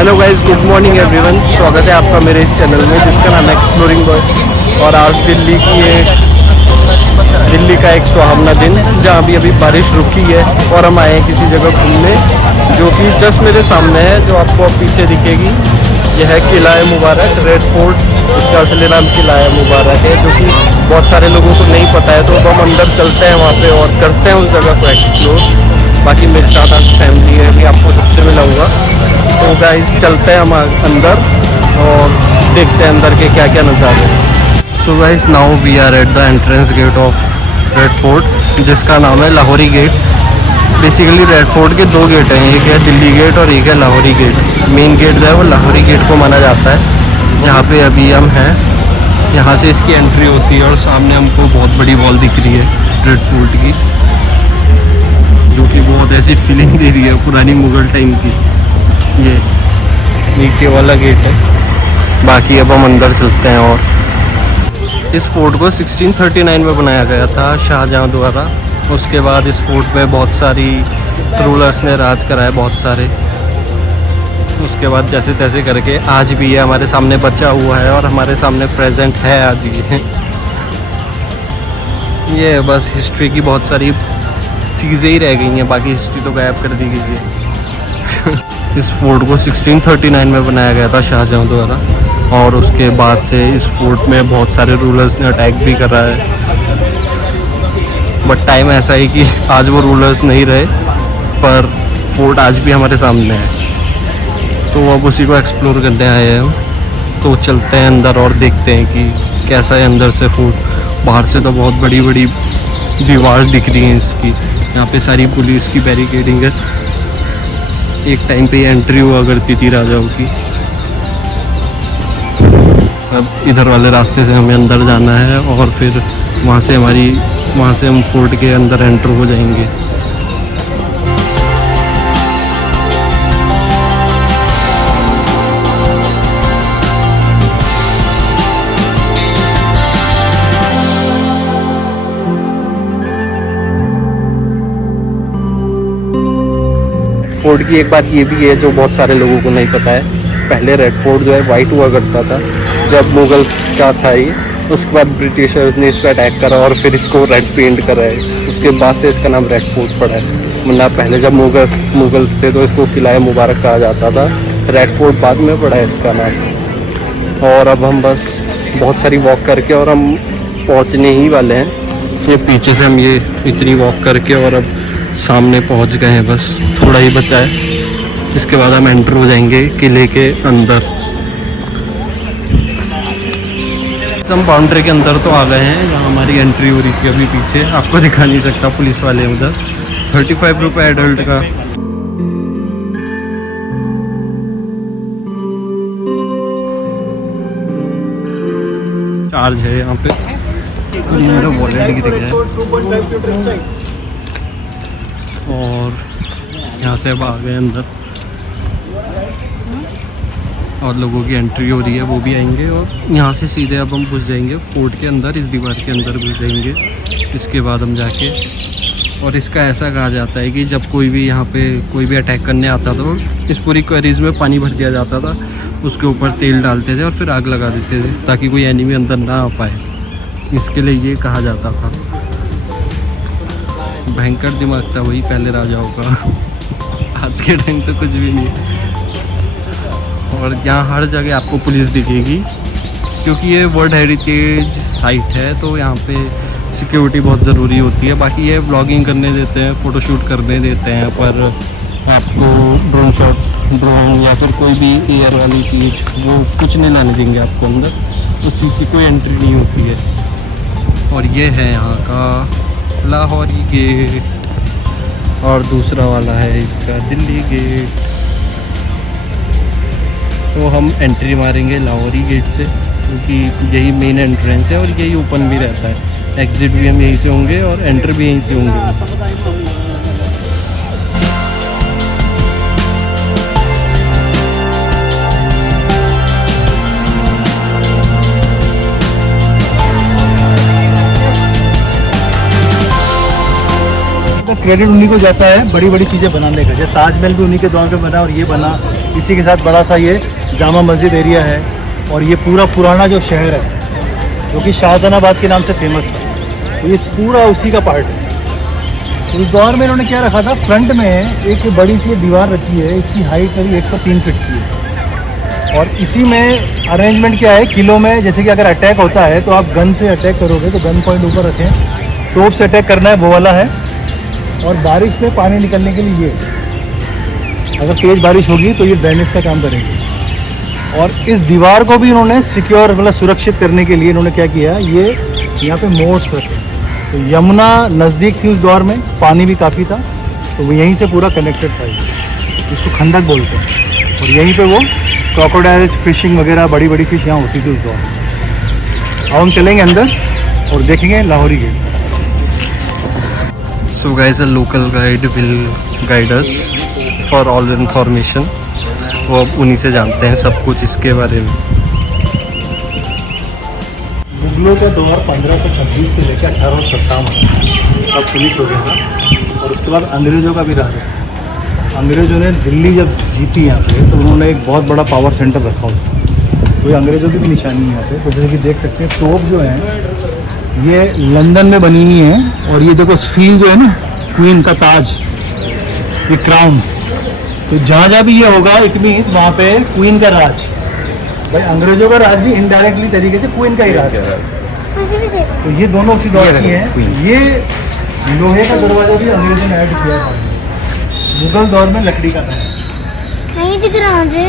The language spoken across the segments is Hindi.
Hello guys, good morning everyone. स्वागत है आपका मेरे इस चैनल में जिसका नाम है एक्सप्लोरिंग बॉय। और आज दिल्ली का एक सुहावना दिन जहाँ अभी बारिश रुकी है और हम आए हैं किसी जगह घूमने जो कि जस्ट मेरे सामने है, जो आपको अब पीछे दिखेगी। यह है किला है मुबारक, रेड फोर्ट। इसका असली नाम किला है मुबारक है, जो कि बहुत सारे लोगों को नहीं पता है। तो अब हम अंदर चलते हैं वहाँ पे और करते हैं उस जगह को एक्सप्लोर। बाकी मेरे साथ आज फैमिली है, अभी आपको सबसे मिलाऊंगा। तो गाइस चलते हैं हम अंदर और देखते हैं अंदर के क्या क्या नज़ारे हैं। So guys now we are at the entrance gate of Red Fort, जिसका नाम है Lahori gate. Basically Red Fort के दो गेट हैं, एक है दिल्ली गेट और एक है लाहौरी गेट। मेन गेट जो है वो लाहौरी गेट को माना जाता है, जहाँ पे अभी हम हैं। यहाँ से इसकी एंट्री होती है और सामने हमको बहुत बड़ी वॉल दिख रही है रेड फोर्ट की, जो कि बहुत ऐसी फीलिंग दे रही है पुरानी मुगल टाइम की। ये नीचे वाला गेट है। बाकी अब हम अंदर चलते हैं। और इस फोर्ट को 1639 में बनाया गया था शाहजहाँ द्वारा। उसके बाद इस फोर्ट पे बहुत सारी रूलर्स ने राज करा है, बहुत सारे। उसके बाद जैसे तैसे करके आज भी ये हमारे सामने बचा हुआ है और हमारे सामने प्रेजेंट है आज ये बस हिस्ट्री की बहुत सारी चीज़ें ही रह गई हैं, बाकी हिस्ट्री तो गायब कर दी गई है। इस फोर्ट को 1639 में बनाया गया था शाहजहाँ द्वारा, और उसके बाद से इस फोर्ट में बहुत सारे रूलर्स ने अटैक भी करा है। बट टाइम ऐसा है कि आज वो रूलर्स नहीं रहे, पर फोर्ट आज भी हमारे सामने है। तो अब उसी को एक्सप्लोर करने आए हैं हम। तो चलते हैं अंदर और देखते हैं कि कैसा है अंदर से फोर्ट। बाहर से तो बहुत बड़ी बड़ी दीवार दिख रही हैं इसकी। यहाँ पे सारी पुलिस की बैरिकेडिंग है। एक टाइम पे एंट्री हुआ करती थी राजाओं की। अब इधर वाले रास्ते से हमें अंदर जाना है और फिर वहाँ से हम फोर्ट के अंदर एंटर हो जाएंगे। फोर्ट की एक बात ये भी है जो बहुत सारे लोगों को नहीं पता है। पहले रेड फोर्ट जो है वाइट हुआ करता था जब मुगल्स का था ये। उसके बाद ब्रिटिशर्स ने इस पर अटैक करा और फिर इसको रेड पेंट करा है। उसके बाद से इसका नाम रेड फोर्ट पड़ा है। वरना पहले जब मुगल्स थे तो इसको किला मुबारक कहा जाता था। रेड फोर्ट बाद में पड़ा है इसका नाम। और अब हम बस बहुत सारी वॉक करके और हम पहुँचने ही वाले हैं। ये पीछे से हम ये इतनी वॉक करके और अब सामने पहुंच गए हैं, बस थोड़ा ही बचा है। इसके बाद हम एंटर हो जाएंगे किले के अंदर। हम बाउंड्री के अंदर तो आ गए हैं, यहाँ हमारी एंट्री हो रही थी अभी पीछे। आपको दिखा नहीं सकता, पुलिस वाले उधर। 35 रुपये एडल्ट का चार्ज है यहाँ पे। मेरा वॉलेट गिर गया है और यहाँ से अब आ गए अंदर और लोगों की एंट्री हो रही है, वो भी आएंगे। और यहाँ से सीधे अब हम घुस जाएंगे फोर्ट के अंदर, इस दीवार के अंदर घुस जाएंगे। इसके बाद हम जाके, और इसका ऐसा कहा जाता है कि जब कोई भी यहाँ पे कोई भी अटैक करने आता था, इस पूरी क्वेरीज में पानी भर दिया जाता था, उसके ऊपर तेल डालते थे और फिर आग लगा देते थे ताकि कोई एनिमी अंदर ना आ पाए। इसके लिए ये कहा जाता था। भयंकर दिमाग था वही पहले राजाओं का। आज के टाइम तो कुछ भी नहीं। और यहाँ हर जगह आपको पुलिस दिखेगी, क्योंकि ये वर्ल्ड हेरिटेज साइट है, तो यहाँ पे सिक्योरिटी बहुत ज़रूरी होती है। बाकी ये व्लॉगिंग करने देते हैं, फ़ोटोशूट करने देते हैं, पर आपको ड्रोन या फिर कोई भी एयर वाली चीज़ वो कुछ नहीं लाने देंगे आपको अंदर। उस चीज़ की कोई एंट्री नहीं होती है। और ये है यहाँ का लाहौरी गेट, और दूसरा वाला है इसका दिल्ली गेट। तो हम एंट्री मारेंगे लाहौरी गेट से, क्योंकि यही मेन एंट्रेंस है और यही ओपन भी रहता है। एग्ज़िट भी हम यहीं से होंगे और एंटर भी यहीं से होंगे। क्रेडिट उन्हीं को जाता है बड़ी बड़ी चीज़ें बनाने का। जैसे ताजमहल भी उन्हीं के दौर में बना और ये बना। इसी के साथ बड़ा सा ये जामा मस्जिद एरिया है और ये पूरा पुराना जो शहर है जो कि शाहजहानाबाद के नाम से फेमस था, तो ये पूरा उसी का पार्ट है। तो इस दौर में इन्होंने क्या रखा था, फ्रंट में एक बड़ी सी दीवार रखी है, इसकी हाइट करीब 103 फीट की है। और इसी में अरेंजमेंट क्या है, किलों में जैसे कि अगर अटैक होता है तो आप गन से अटैक करोगे तो गन पॉइंट ऊपर रखें, तोप से अटैक करना है वो वाला है। और बारिश में पानी निकलने के लिए ये, अगर तेज़ बारिश होगी तो ये ड्रेनेज का काम करेंगे। और इस दीवार को भी इन्होंने सिक्योर मतलब सुरक्षित करने के लिए इन्होंने क्या किया, ये यहाँ पे मोट्स रखे। तो यमुना नज़दीक थी उस दौर में, पानी भी काफ़ी था, तो वो यहीं से पूरा कनेक्टेड था। इसको खंडक बोलते हैं। और यहीं पे वो क्रोकोडाइल्स फिशिंग वगैरह बड़ी बड़ी फिश यहाँ होती थी उस दौर में। अब हम चलेंगे अंदर और देखेंगे Lahori gate. So guys, a local guide will guide us for all the information. वो अब उन्हीं से जानते हैं सब कुछ इसके बारे में। मुगलों का दौर 1526 से लेकर 1857 तब फिनिश हो गया था। और उसके बाद अंग्रेज़ों का भी राज है। अंग्रेज़ों ने दिल्ली जब जीती यहाँ पे तो उन्होंने एक बहुत बड़ा पावर सेंटर रखा उसमें, तो ये अंग्रेज़ों की भी निशानी है यहाँ पे। तो जैसे कि देख सकते हैं तोप जो है ये लंदन में बनी हुई है। और ये देखो सील जो है ना, क्वीन का ताज, ये क्राउन, तो जहाँ जहाँ भी ये होगा इट मीन्स वहाँ पे क्वीन का राज। भाई अंग्रेजों का राज भी इनडायरेक्टली तरीके से क्वीन का ही राज है। तो ये दोनों उसी दौर की हैं। ये लोहे का दरवाजा भी अंग्रेजों ने ऐड किया था। मुगल दौर में लकड़ी का था। नहीं दिख रहा मुझे,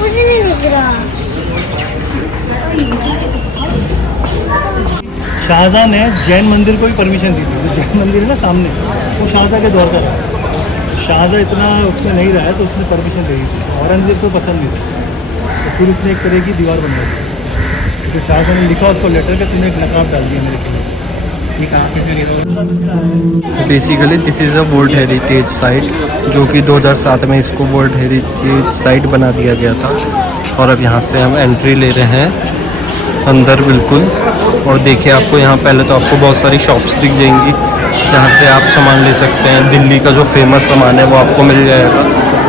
मुझे नहीं दिख रहा। शाहजहां ने जैन मंदिर को भी परमिशन दी थी। जो जैन मंदिर है ना सामने, वो शाहजहां के दौर का था। शाहजहां इतना उसमें नहीं रहा है तो उसने परमिशन दे दी थी। औरंगजेब को पसंद नहीं था, तो फिर उसने एक तरह की दीवार बनवाई थी। तो शाहजहां ने लिखा उसको लेटर कि तूने एक नकाब डाल दिया मेरे खिलाफ। Basically this is a world heritage site, जो कि 2007 में इसको वर्ल्ड हेरिटेज साइट बना दिया गया था। और अब यहाँ से हम एंट्री ले रहे हैं अंदर बिल्कुल। और देखिए आपको यहाँ पहले तो आपको बहुत सारी शॉप्स दिख जाएंगी जहाँ से आप सामान ले सकते हैं। दिल्ली का जो फेमस सामान है वो आपको मिल जाएगा,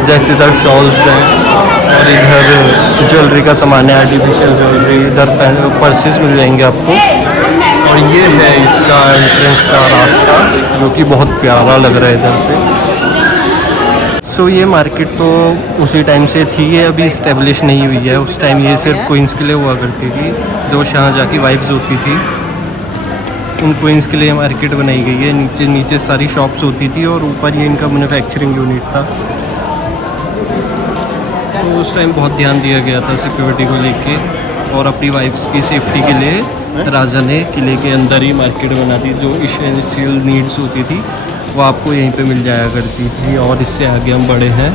जैसे इधर शॉल्स हैं और इधर ज्वेलरी का सामान है, आर्टिफिशियल ज्वेलरी, इधर पर्सेस मिल जाएंगे आपको। और ये है इसका एंट्रेंस का रास्ता जो कि बहुत प्यारा लग रहा है इधर से। सो ये मार्केट तो उसी टाइम से थी, ये अभी इस्टेब्लिश नहीं हुई है। उस टाइम ये सिर्फ क्वींस के लिए हुआ करती थी, जो शाहजहाँ की वाइफ्स होती थी उन क्वींस के लिए मार्केट बनाई गई है। नीचे नीचे सारी शॉप्स होती थी और ऊपर ये इनका मैन्युफैक्चरिंग यूनिट था। तो उस टाइम बहुत ध्यान दिया गया था सिक्योरिटी को लेके, और अपनी वाइफ्स की सेफ्टी के लिए राजा ने किले के अंदर ही मार्केट बना दी। जो इसेंशियल नीड्स होती थी वो आपको यहीं पे मिल जाया करती थी। और इससे आगे हम बढ़े हैं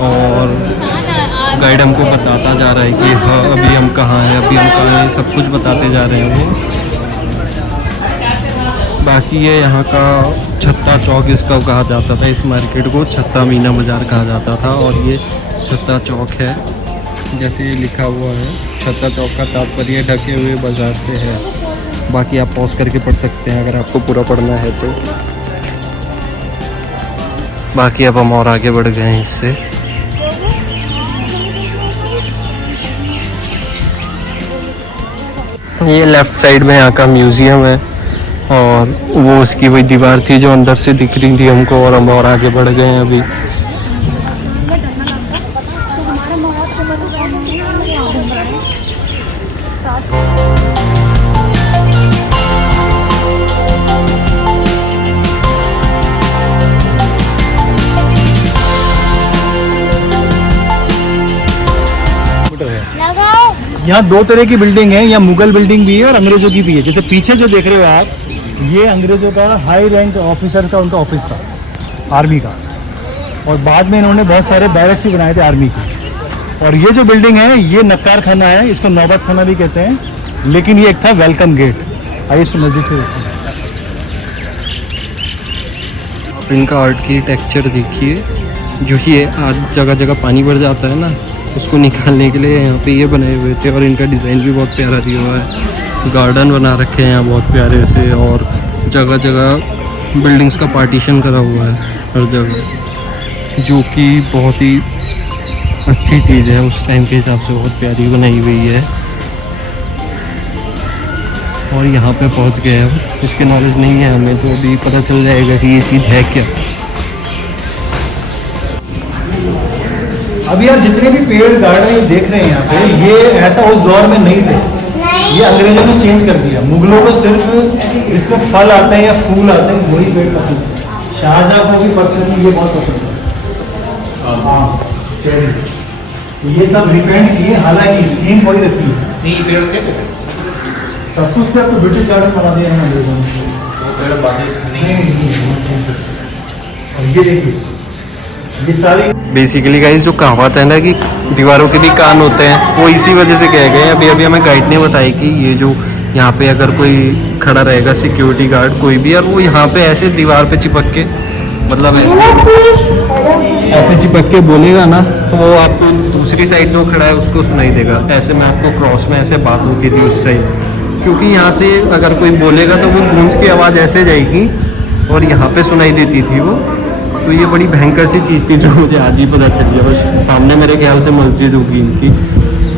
और गाइड हमको बताता जा रहा है कि हाँ अभी हम कहाँ हैं, अभी हम कहाँ हैं, सब कुछ बताते जा रहे हैं वो। बाकी ये यहाँ का छत्ता चौक इसका कहा जाता था, इस मार्केट को छत्ता मीना बाज़ार कहा जाता था। और ये छत्ता चौक है, जैसे ये लिखा हुआ है। छत्ता चौक का तात्पर्य ढके हुए बाज़ार से है। बाकी आप पॉज करके पढ़ सकते हैं अगर आपको पूरा पढ़ना है तो। बाकी अब हम और आगे बढ़ गए हैं इससे। ये लेफ़्ट साइड में यहाँ का म्यूज़ियम है और वो उसकी वही दीवार थी जो अंदर से दिख रही थी हमको। और हम और आगे बढ़ गए हैं अभी। यहाँ दो तरह की बिल्डिंग है, यहाँ मुगल बिल्डिंग भी है और अंग्रेजों की भी है। जैसे पीछे जो देख रहे हो आप, ये अंग्रेजों का हाई रैंक ऑफिसर का उनका ऑफिस था आर्मी का। और बाद में इन्होंने बहुत सारे बैरक्स भी बनाए थे आर्मी के। और ये जो बिल्डिंग है ये नक्कार खाना है, इसको नौबत खाना भी कहते हैं, लेकिन ये एक था वेलकम गेट। आइए इसको नजदीक से देखते हैं। आप इनका आर्किटेक्चर देखिए, जो ये आज जगह जगह पानी भर जाता है ना, उसको निकालने के लिए यहाँ पे ये बनाए हुए थे। और इनका डिज़ाइन भी बहुत प्यारा दिया हुआ है। गार्डन बना रखे हैं यहाँ बहुत प्यारे से, और जगह जगह बिल्डिंग्स का पार्टीशन करा हुआ है हर जगह, जो कि बहुत ही अच्छी चीज़ है, उस टाइम के हिसाब से बहुत प्यारी बनाई हुई है। और यहाँ पे पहुँच गए हम, इसके नॉलेज नहीं है हमें, तो अभी पता चल जाएगा कि ये चीज़ है क्या। अभी आप जितने भी पेड़ गार्डन देख रहे हैं यहाँ पे, ये ऐसा उस दौर में नहीं थे, ये अंग्रेजों ने चेंज कर दिया। मुगलों को सिर्फ जिसमें फल आते हैं या फूल आते हैं वही पेड़ पसंद है। शाहजहाँ को भी पर्सनली ये बहुत पसंद है। हाँ, चेरी। ये सब रिपेंट किए, हालांकि थीम वही रहती है। नहीं ये पेड़ क्या कहते हैं? सब कुछ तो ब्रिटिश गार्डन बना दिया है अंग्रेजों ने। वो पेड़ बातें नहीं और ये देखिए, ये सारी बेसिकली गाइस जो कहावत है ना कि दीवारों के भी कान होते हैं, वो इसी वजह से कहे गए हैं। अभी अभी हमें गाइड ने बताया कि ये जो यहाँ पे अगर कोई खड़ा रहेगा सिक्योरिटी गार्ड कोई भी, और वो यहाँ पे ऐसे दीवार पे चिपक के, मतलब ऐसे चिपक के बोलेगा ना, तो वो आपको दूसरी साइड जो खड़ा है उसको सुनाई देगा। ऐसे में आपको क्रॉस में ऐसे बात होती थी उस टाइम, क्योंकि यहाँ से अगर कोई बोलेगा तो वो गूंज की आवाज़ ऐसे जाएगी और यहाँ पे सुनाई देती थी वो। तो ये बड़ी भयंकर सी चीज़ थी जो मुझे आज ही पता चली है। बस सामने मेरे ख्याल से मस्जिद होगी इनकी,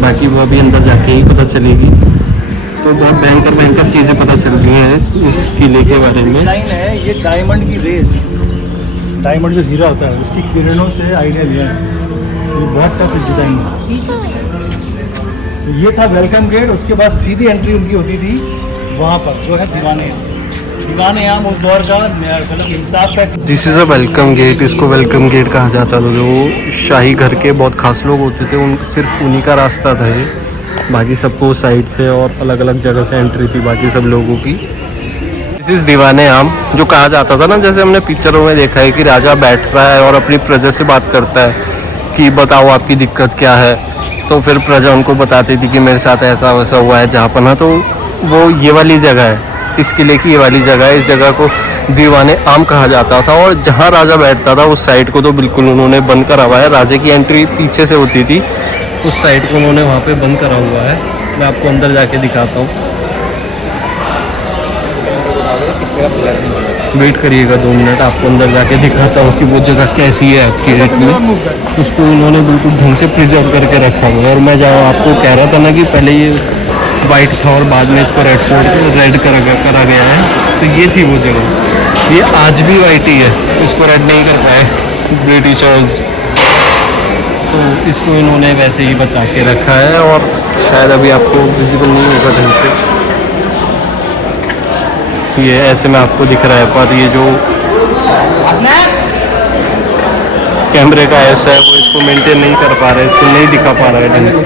बाकी वो अभी अंदर जाके ही पता चलेगी। तो बहुत भयंकर भयंकर चीज़ें पता चल रही हैं इस किले के बारे में। डिजाइन है, ये डायमंड की रेस, डायमंड जो हीरा होता है उसकी किरणों से आइडिया लिया है। ये बहुत टफ डिजाइन है। तो ये था वेलकम गेट, उसके बाद सीधी एंट्री उनकी होती थी वहाँ पर जो है दीवाने आम। दीवाने आम उस दौर का मतलब इंसाफ का। This is a welcome gate, इसको वेलकम गेट कहा जाता था। जो शाही घर के बहुत खास लोग होते थे उन सिर्फ उन्हीं का रास्ता था ये, बाकी सबको साइड से और अलग अलग जगह से एंट्री थी बाकी सब लोगों की। दिस इज़ दीवाने आम, जो कहा जाता था ना, जैसे हमने पिक्चरों में देखा है कि राजा बैठ रहा है और अपनी प्रजा से बात करता है कि बताओ आपकी दिक्कत क्या है, तो फिर प्रजा उनको बताती थी कि मेरे साथ ऐसा वैसा हुआ है जहाँ पर ना। तो वो ये वाली जगह है, इस किले की ये वाली जगह है। इस जगह को दीवाने आम कहा जाता था, और जहाँ राजा बैठता था उस साइड को तो बिल्कुल उन्होंने बंद करा हुआ है। राजे की एंट्री पीछे से होती थी, उस साइड को उन्होंने वहाँ पे बंद करा हुआ है। मैं आपको अंदर जाके दिखाता हूँ, वेट करिएगा 2 मिनट, आपको अंदर जाके दिखाता हूँ कि वो जगह कैसी है आज की डेट में। उसको उन्होंने बिल्कुल ढंग से प्रिजर्व करके रखा हुआ है। और मैं जहाँ आपको कह रहा था ना कि पहले ये वाइट था और बाद में इसको रेड करा गया है, तो ये थी वो जगह। ये आज भी वाइट ही है, इसको रेड नहीं कर पाए ब्रिटिशर्स, तो इसको इन्होंने वैसे ही बचा के रखा है। और शायद अभी आपको विजिबल नहीं होगा ढंग से, ये ऐसे में आपको दिख रहा है, पर ये जो कैमरे का ऐसा है वो इसको मेंटेन नहीं कर पा रहा है, इसको नहीं दिखा पा रहा है ढंग से।